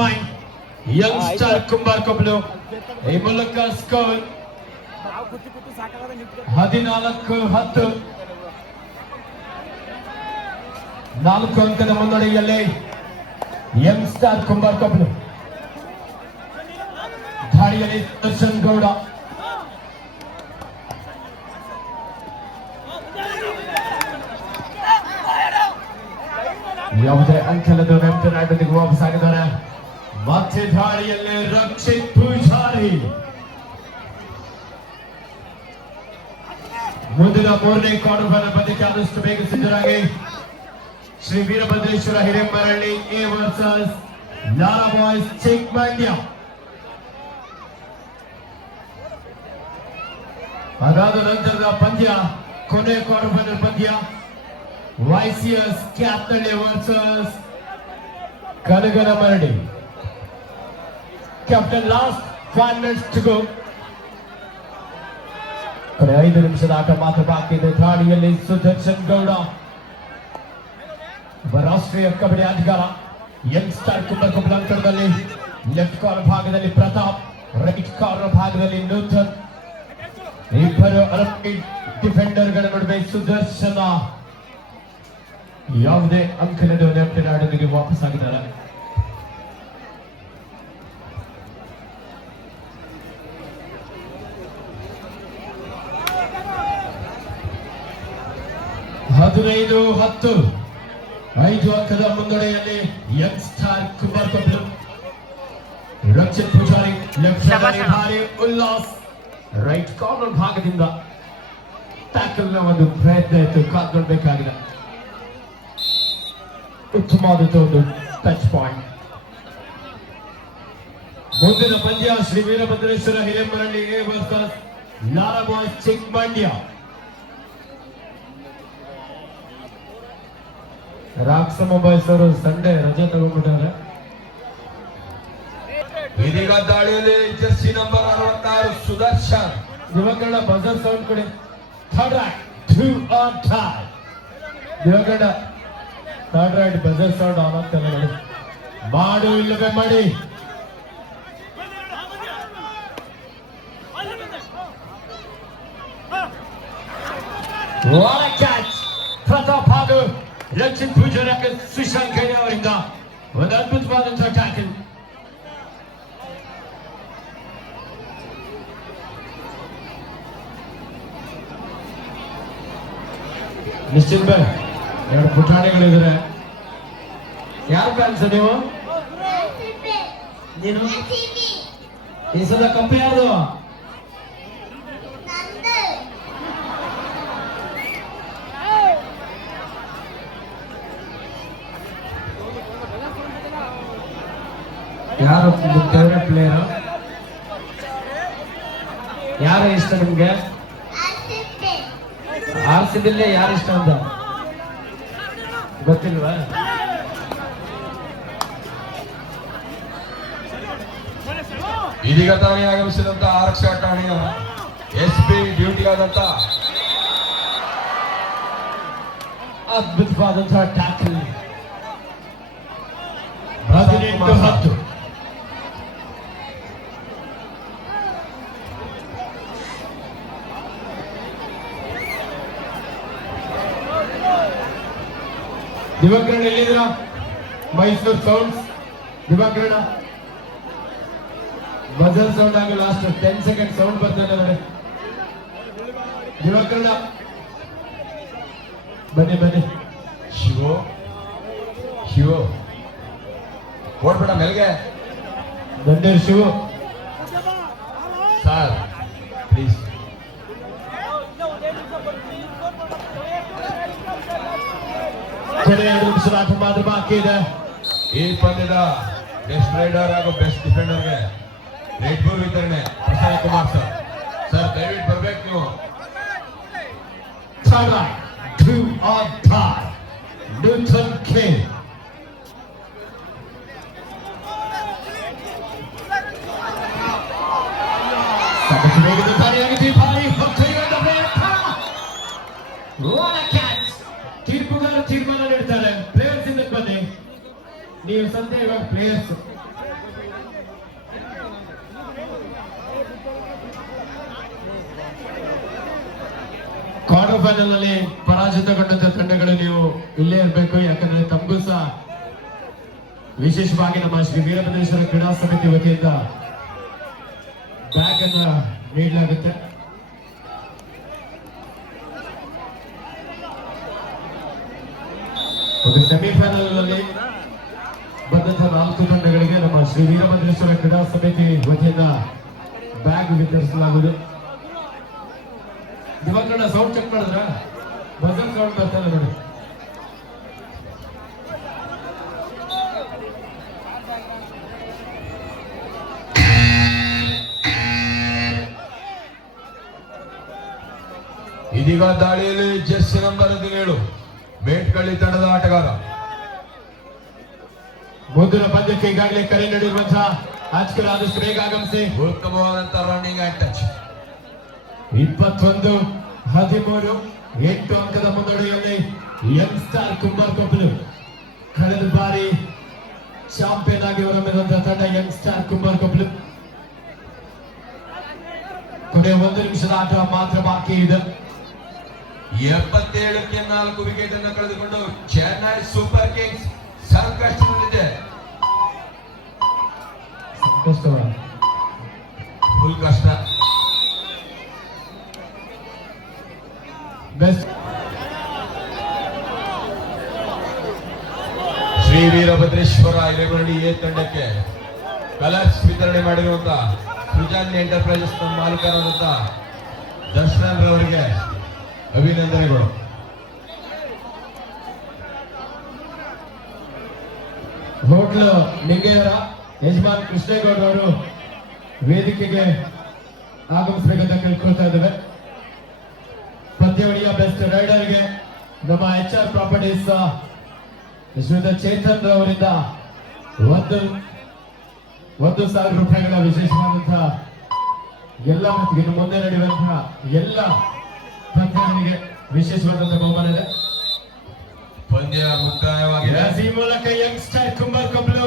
Point youngster Kumbar ಕೊಪ್ಪಲು. ಈ ಮೂಲಕ score 14-10. 4 ಅಂಕದ ಮುನ್ನಡೆಯಲ್ಲಿ ಯಂಗ್ಸ್ಟರ್ ಕುಂಬಾರ್ ಕೊಪ್ಪಲು. ದಾಳಿಯಲ್ಲಿ ದರ್ಶನ್ ಗೌಡ. ಯಾವುದೇ ಅಂಕಲದ ನೆಂಟನಾಟದಿಗೆ ವಾಪಸ್ ಆಗಿದ್ದಾರೆ. ಮತ್ತೆ ದಾಳಿಯಲ್ಲಿ ರಕ್ಷಿತ್ ಪೂಜಾರಿ. ಮುಂದಿನ 3ನೇ ಕ್ವಾರ್ಟರ್ ಫೈನಲ್ ಪಂದ್ಯಕ್ಕೆ ಆದಷ್ಟು ಬೇಗ ಸಿದ್ಧರಾಗಿ. Shri Veerabhadreshwara Hiremaralli A versus Lara boys Chikkamandya. ಅದಾದ ನಂತರದ ಪಂದ್ಯ ಕೊನೆ ಕ್ವಾರ್ಟರ್ ಫೈನಲ್ ಪಂದ್ಯ YCS captain versus Kanaganamaradi. Captain last 5 minutes to go. 5 ನಿಮಿಷದ ಆಟ ಮಾತ್ರ ಬಾಕಿ ಇದೆ. ದಾಳಿಯಲ್ಲಿ ಸುದರ್ಶನ್ ಗೌಡ. ರಾಷ್ಟ್ರೀಯ ಕಬಡ್ಡಿ ಅಧಿಕಾರ ಯಂಗ್ಸ್ಟರ್ ಕುಂಬಾರ್ ಕೊಪ್ಪಲು ಅಂಕಣದಲ್ಲಿ. ಲೆಫ್ಟ್ ಕಾರ್ನರ್ ಭಾಗದಲ್ಲಿ ಪ್ರತಾಪ್, ರೈಟ್ ಕಾರ್ನರ್ ಭಾಗದಲ್ಲಿ ನೂತನ್. ಇಬ್ಬರು ಡಿಫೆಂಡರ್ಗಳ ನಡುವೆ ಸುದರ್ಶನ. ಯಾವುದೇ ಅಂಕಲದ ನೆನಪಿನಾಡಲಿಗೆ ವಾಪಸ್ ಆಗಿದ್ದಾರೆ. ಹದಿನೈದು 10. 5 ಅಂಕದ ಮುನ್ನಡೆಯಲ್ಲಿ youngster Kumbar Koppalu. Rakshith Poojari left side ಭಾರಿ ಉಲ್ಲಾಸ್ ರೈಟ್ ಕಾರ್ನರ್ ಭಾಗದಿಂದ ಟ್ಯಾಕಲ್ ನ ಒಂದು ಪ್ರಯತ್ನ ಇತ್ತು, ಕಾದ್ಕೊಳ್ಬೇಕಾಗಿದೆ. ಉತ್ತಮವಾದ ಒಂದು ಟಚ್ ಪಾಯಿಂಟ್. ಮುಂದಿನ ಪಂದ್ಯ Shri Veerabhadreshwara Hiremaralli A versus Lara boys Chikkamandya. ರಾಕ್ಸಮ ಬಾಯ್ಸ್ ಅವರು ಸಂಡೇ ರಜೆ ತಗೊಂಡ್ಬಿಟ್ಟಾರೆ. ಇದೀಗ ದಾಳಿಯಲ್ಲಿ jersey number 66 Sudarshan. Divakaran buzzer sound ಕೊಡಿ. Third raid 2 on tie. Divakaran third raid buzzer sound on ಆಗ್ತದೆ ನೋಡಿ. ಮಾಡು ಇಲ್ಲವೇ ಮಾಡಿ. What a catch! ಪ್ರತಾಪ್ ಹಾಗೂ ರಕ್ಷಿತ್ ಪೂಜಾರಿ ಸುಶಾಂತ್ ಖೈರೆ ಅವರಿಂದ ಒಂದು ಅದ್ಭುತವಾದಂತಹ ಟ್ಯಾಕಲ್. ನಿಶ್ಚಿತ್ ಭಾಯ್, 2 ಪುಟಾಣಿಗಳಿದ್ದಾರೆ. ಯಾರು ಫ್ಯಾನ್ಸ್ ನೀವು? ನೀನು ಈ ಸಲ ಕಪ್ಪು ಯಾರ್ದು? ಯಾರು ಫೇವರೇಟ್ ಪ್ಲೇಯರ್? ಯಾರು ಇಷ್ಟ ನಿಮ್ಗೆ? ಆರ್ಸಿಬಿಲ್ಲೇ ಯಾರು ಇಷ್ಟ ಅಂತ ಗೊತ್ತಿಲ್ವಾ? ಇದೀಗ ತಾನೇ ಆಗಮಿಸಿದಂತ ಆರಕ್ಷಕ ಠಾಣೆಯ SP ಡ್ಯೂಟಿ ಆದಂತ ಅದ್ಭುತವಾದಂತಹ ಟ್ಯಾಕಲ್. 18-10. ದಿವಾಕರಣ ಎಲ್ಲಿದ್ದೀರಾ? Mysuru sounds. Divakaran buzzer sound ಆಗಿ ಲಾಸ್ಟ್ 10 seconds ಸೌಂಡ್ ಬರ್ತದೆ ನೋಡಿ. ದಿವಾಕರಣ ಬನ್ನಿ ಬನ್ನಿ. ಶಿವ ಓಡ್ಬೇಡ ಮೆಲ್ಗೆ. ದಂಡೇರ್ ಶಿವು ಸರ್ ಪ್ಲೀಸ್. ಕೊನೆಯ 2 ನಿಮಿಷದ ಆಟ ಮಾತ್ರ ಬಾಕಿ ಇದೆ. ಈ ಪಂದ್ಯದ ಬೆಸ್ಟ್ ರೈಡರ್ ಹಾಗೂ ಬೆಸ್ಟ್ ಡಿಫೆಂಡರ್ಗೆ ರೆಡ್ ಬೂಲ್ ವಿತರಣೆ ಪ್ರಸನ್ನ ಕುಮಾರ್ ಸರ್ ದಯವಿಟ್ಟು ಬರ್ಬೇಕು ನೀವು. 2 on tie. Newton King. ಸಾಕಷ್ಟು ವೇಗದ ದಾಳಿಯಾಗಿದೆ. ಭಾರಿ ಹೊತ್ತೊಯ್ಯುವಂತ ಪ್ರಯತ್ನ. What a catch! ತೀರ್ಪುಗಾರ ತೀರ್ಮಾನ ನೀಡ್ತಾರೆ. ಪ್ಲೇಯರ್ಸ್ ಇಂದ ಬನ್ನಿ. ನೀವು ಸಂದೇಹ ಪ್ಲೇಯರ್ಸ್ ಕ್ವಾರ್ಟರ್ ಫೈನಲ್ ನಲ್ಲಿ ಪರಾಜಿತಗೊಂಡಂತ ತಂಡಗಳು ನೀವು ಇಲ್ಲೇ ಇರಬೇಕು, ಯಾಕಂದ್ರೆ ತಮಗೂ ಸಹ ವಿಶೇಷವಾಗಿ ನಮ್ಮ ಶ್ರೀ ವೀರಭದ್ರೇಶ್ವರ ಕ್ರೀಡಾ ಸಮಿತಿ ವತಿಯಿಂದ ಬ್ಯಾಗ್ ಅನ್ನ ನೀಡಲಾಗುತ್ತೆ. ಸೆಮಿಫೈನಲ್ ನಲ್ಲಿ ಬಂದಂತಹ 4 ತಂಡಗಳಿಗೆ ನಮ್ಮ ಶ್ರೀ ವೀರಭದ್ರೇಶ್ವರ ಕ್ರೀಡಾ ಸಮಿತಿ ವತಿಯಿಂದ ಬ್ಯಾಗ್ ವಿತರಿಸಲಾಗುವುದು. ದಿವಾಕರಣ ಸೌಂಡ್ ಚೆಕ್ ಮಾಡಿದ್ರ ಬಜರ್ ಸೌಂಡ್ ಬರ್ತಾ ಇದೆ ನೋಡಿ. ಇದೀಗ ದಾಳಿಯಲ್ಲಿ ಜೆರ್ಸಿ ನಂಬರ್ 17 ಮೇಟ್ಕಳ್ಳಿ ತಂಡದ ಆಟಗಾರ. ಮುಂದಿನ ಪಂದ್ಯಕ್ಕೆ ಈಗಾಗಲೇ ಕರೆ ನೀಡಿರುವಂತಹ ಆಜ್ಕಲ್ ಆದಷ್ಟು ಬೇಗ ಆಗಮಿಸಿ. ಉತ್ತಮವಾದಂತಹ ರನ್ನಿಂಗ್ ಆ್ಯಂಡ್ ಟಚ್. 21-13 8 ಅಂಕದ ಮುನ್ನಡೆಯಲ್ಲಿ ಯಂಗ್ ಸ್ಟಾರ್ ಕುಂಬಾರ್ ಕೊಪ್ಪಲು. ಕಳೆದ ಬಾರಿ ಚಾಂಪಿಯನ್ ಆಗಿ ಹೊರಬಿದ್ದಂತಹ ತಂಡ ಯಂಗ್ ಸ್ಟಾರ್ ಕುಂಬಾರ್ ಕೊಪ್ಪಲು. ಕೊನೆಯ 1 ನಿಮಿಷದ ಆಟ ಮಾತ್ರ ಬಾಕಿ ಇದೆ. 77ಕ್ಕೆ 4 ವಿಕೆಟ್ ಅನ್ನು ಕಳೆದುಕೊಂಡು ಚೆನ್ನೈ ಸೂಪರ್ ಕಿಂಗ್ಸ್ ಸಂಕಷ್ಟದಲ್ಲಿದೆ. ಫುಲ್ ಕಷ್ಟ. ಬೆಸ್ಟ್ ಶ್ರೀ ವೀರಭದ್ರೇಶ್ವರ 11 ಎ ತಂಡಕ್ಕೆ ಕಲರ್ಸ್ ವಿತರಣೆ ಮಾಡಿರುವಂತಹ ಸೃಜಾನ್ಯ ಎಂಟರ್ಪ್ರೈಸಸ್ ನ ಮಾಲೀಕರಾದಂತ ದರ್ಶನ್ ರವರಿಗೆ ಅಭಿನಂದನೆಗಳು. ಹೋಟ್ಲು ಲಿಂಗಯ್ಯರ ಯಜಮಾನ್ ಕೃಷ್ಣೇಗೌಡ ಅವರು ವೇದಿಕೆಗೆ ಆಗಮಿಸಬೇಕಂತ ಕೇಳ್ಕೊಳ್ತಾ ಇದ್ದೇವೆ. ಪಂದ್ಯಾವಳಿಯ ಬೆಸ್ಟ್ ರೈಡರ್ಗೆ ನಮ್ಮ HR ಪ್ರಾಪರ್ಟೀಸ್ ಶ್ರೀಯುತ ಚೇತನ್ ಅವರಿಂದ 1,000 ರೂಪಾಯಿಗಳ ವಿಶೇಷವಾದಂತಹ ಎಲ್ಲ ಮತ್ತು ಇನ್ನು ಮುಂದೆ ನಡೆಯುವಂತಹ ಎಲ್ಲ ಪಂದ್ಯಗಳಿಗೆ ವಿಶೇಷವಾದಂತಹ ಬಹುಮಾನ ಇದೆ. ಪಂದ್ಯ ಮುಕ್ತಾಯವಾಗಿದೆ. ಈ ಮೂಲಕ ಯಂಗ್ ಸ್ಟಾರ್ ಕುಂಬಾರ್ ಕೊಪ್ಪಲು